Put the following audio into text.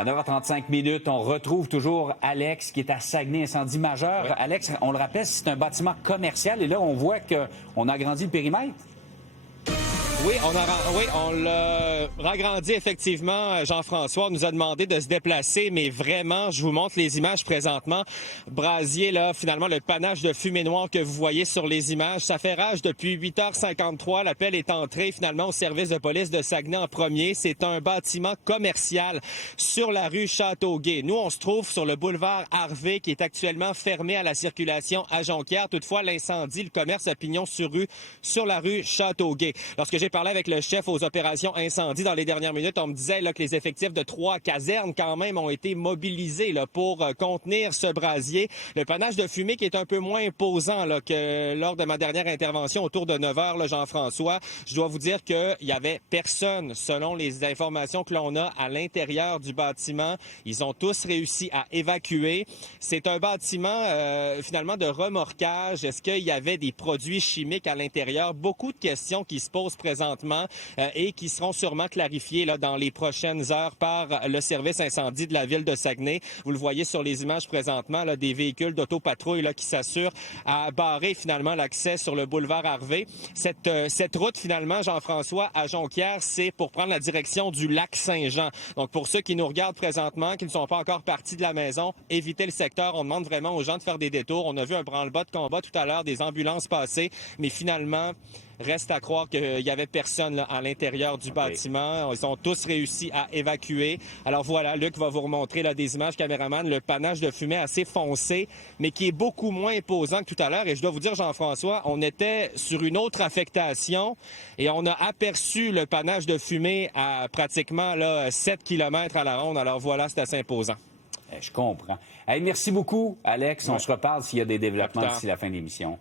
À 9h35 minutes, on retrouve toujours Alex qui est à Saguenay, incendie majeur. Oui. Alex, on le rappelle, c'est un bâtiment commercial et là, on voit qu'on a agrandi le périmètre. Oui, on l'a ragrandi effectivement. Jean-François nous a demandé de se déplacer, mais vraiment, je vous montre les images présentement. Brasier, là, finalement, le panache de fumée noire que vous voyez sur les images, ça fait rage depuis 8h53. L'appel est entré finalement au service de police de Saguenay en premier. C'est un bâtiment commercial sur la rue Châteauguay. Nous, on se trouve sur le boulevard Harvey qui est actuellement fermé à la circulation à Jonquière. Toutefois, l'incendie, le commerce a pignon sur rue sur la rue Châteauguay. Lorsque j'ai parlé avec le chef aux opérations incendie dans les dernières minutes, on me disait là, que les effectifs de 3 casernes quand même ont été mobilisés là, pour contenir ce brasier. Le panache de fumée qui est un peu moins imposant là, que lors de ma dernière intervention autour de 9 heures, là, Jean-François. Je dois vous dire qu'il y avait personne, selon les informations que l'on a à l'intérieur du bâtiment. Ils ont tous réussi à évacuer. C'est un bâtiment finalement de remorquage. Est-ce qu'il y avait des produits chimiques à l'intérieur? Beaucoup de questions qui se posent présentement et qui seront sûrement clarifiées là, dans les prochaines heures par le service incendie de la ville de Saguenay. Vous le voyez sur les images présentement, là, des véhicules d'autopatrouille là, qui s'assurent à barrer finalement l'accès sur le boulevard Harvey. Cette route finalement, Jean-François, à Jonquière, c'est pour prendre la direction du lac Saint-Jean. Donc pour ceux qui nous regardent présentement, qui ne sont pas encore partis de la maison, évitez le secteur. On demande vraiment aux gens de faire des détours. On a vu un branle-bas de combat tout à l'heure, des ambulances passer, mais finalement, reste à croire qu'il y avait personne là, à l'intérieur du bâtiment. Ils ont tous réussi à évacuer. Alors voilà, Luc va vous remontrer là, des images, caméraman, le panache de fumée assez foncé, mais qui est beaucoup moins imposant que tout à l'heure. Et je dois vous dire, Jean-François, on était sur une autre affectation et on a aperçu le panache de fumée à pratiquement là, 7 km à la ronde. Alors voilà, c'est assez imposant. Je comprends. Hey, merci beaucoup, Alex. On se reparle s'il y a des développements d'ici la fin de l'émission.